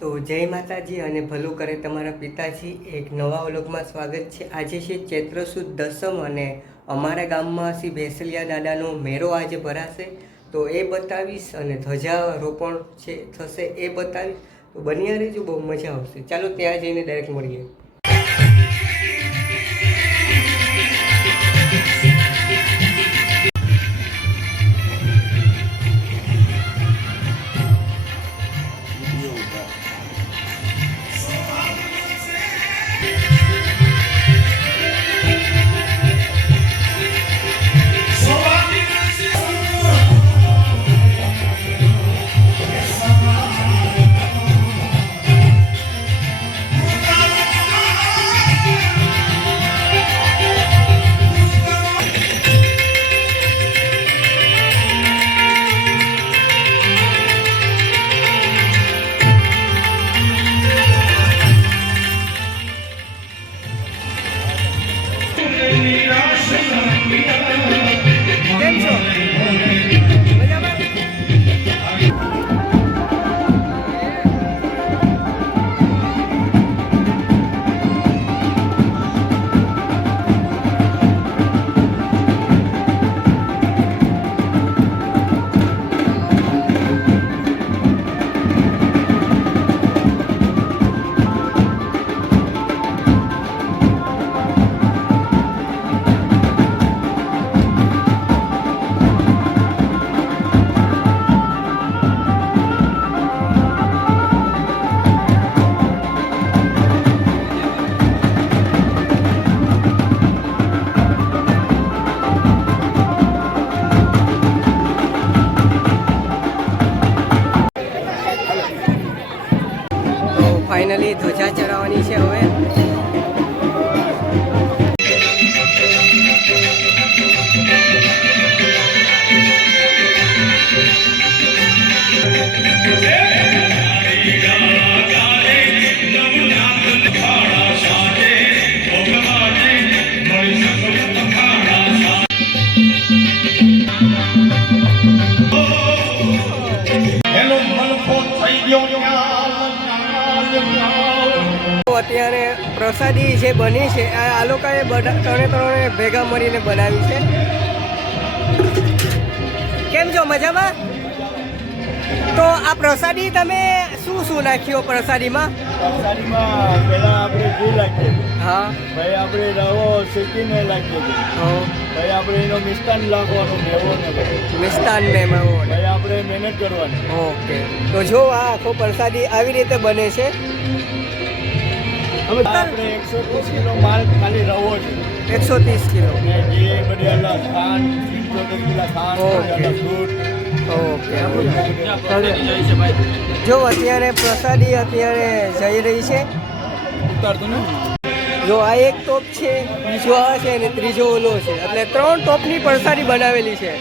તો જય માતાજી અને ભલું કરે તમારા પિતાજી. એક નવા વ્લોગમાં સ્વાગત છે. આજે છે ચૈત્ર સુદ દસમ અને અમારા ગામમાં શ્રી બેસલિયા દાદાનો મેળો આજે ભરાશે, તો એ બતાવીશ અને ધ્વજારોપણ છે થશે એ બતાવીશ. તો બન્યા રહેજો, બહુ મજા આવશે. ચાલો ત્યાં જઈને ડાયરેક્ટ મળીએ. ફાઇનલી ધ્વજા ચડાવવાની છે હવે. અત્યારે પ્રસાદી જે બની છે આ લોકોએ ત્રણે ભેગા મળીને બનાવી છે. કેમ છો, મજામાં? તો આ પ્રસાદી તમે શું નાખ્યું પ્રસાદીમાં? પહેલા આપણે ઘી નાખીએ, હા, ભાઈ આપણે રવો શેકીને નાખીએ, ભાઈ આપણે એનો મિષ્ટાન નાખવાનો, મેવો ને મિષ્ટાન ને મેવો, ભાઈ આપણે મહેનત કરવાની. ઓકે, તો જો આ આખો પ્રસાદી આવી રીતે બને છે. આપણે 130 કિલો માલ ખાલી રવો છે, 130 કિલો ને જે બધા ખાંડ 75 કિલો ખાંડ, દૂધ. ઓકે, જો અત્યારે પ્રસાદી અત્યારે જઈ રહી છે. જો આ એક ટોપ છે, બીજો આ છે અને ત્રીજો ઓલો છે, એટલે 3 ટોપની પ્રસાદી બનાવેલી છે.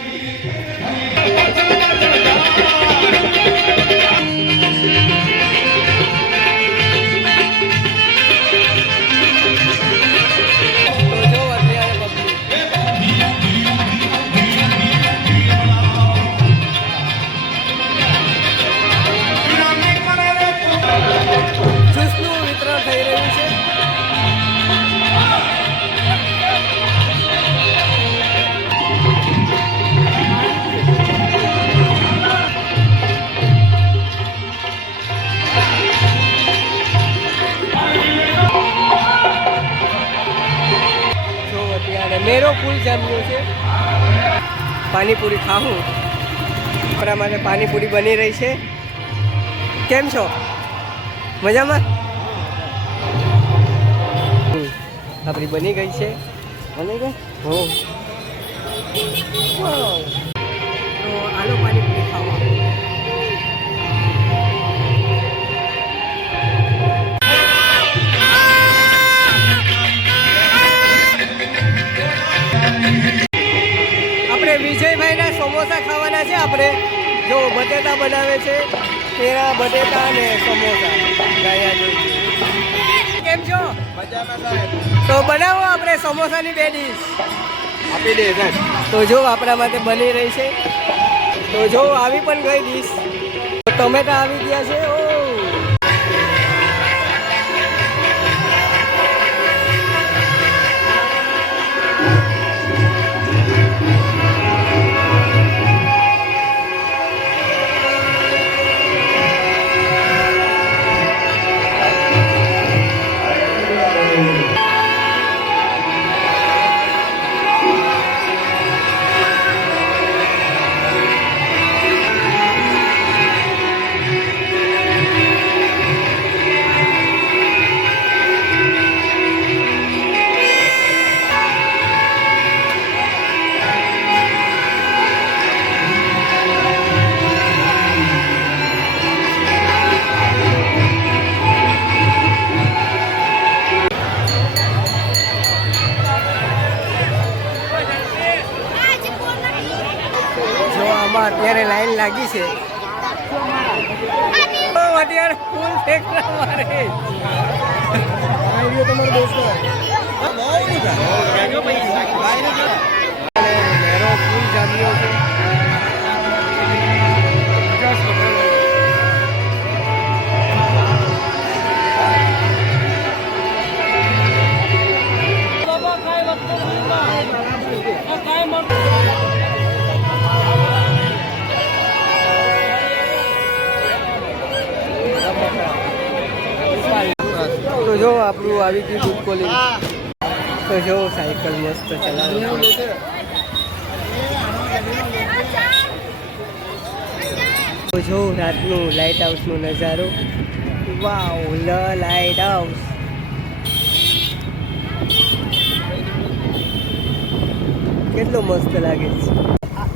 મેરો ફૂલ જામ્યો છે. પાણીપુરી ખાવું, આપણા માટે પાણીપુરી બની રહી છે. કેમ છો, મજામાં? આપણી બની ગઈ છે. બની ગઈ? હો, તો આલો પાણીપુરી ખાવા. આપણે વિજયભાઈના સમોસા ખાવાના છે. આપણે જો બટેટા બનાવે છે, તેના બટેટા અને સમોસા. કેમ છો? તો બનાવો આપણે સમોસાની 2 ડીશ આપી દે. તો જો આપણા માટે બની રહી છે. તો જો આવી પણ ગઈ ડીશ. ટમેટા આવી ગયા છે. ઓ લાગી છે અત્યારે ફૂલ ફેંકલા મારે મેરો ફૂલ જામ્યો છે તો જો આપણું આવી ગયું દૂધ કોલી તો જો સાયકલ મસ્ત ચલાવે છે તો જો રાતનું લાઇટ હાઉસનો નજારો વાવ લાઇટ હાઉસ કેટલો મસ્ત લાગે છે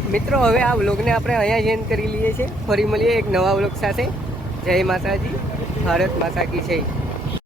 મિત્રો હવે આ વ્લોગને આપણે અહીંયા જ એન્ડ કરી લઈએ છીએ ફરી મળીએ એક નવા વ્લોગ સાથે જય માતાજી ભારત માતા કી જય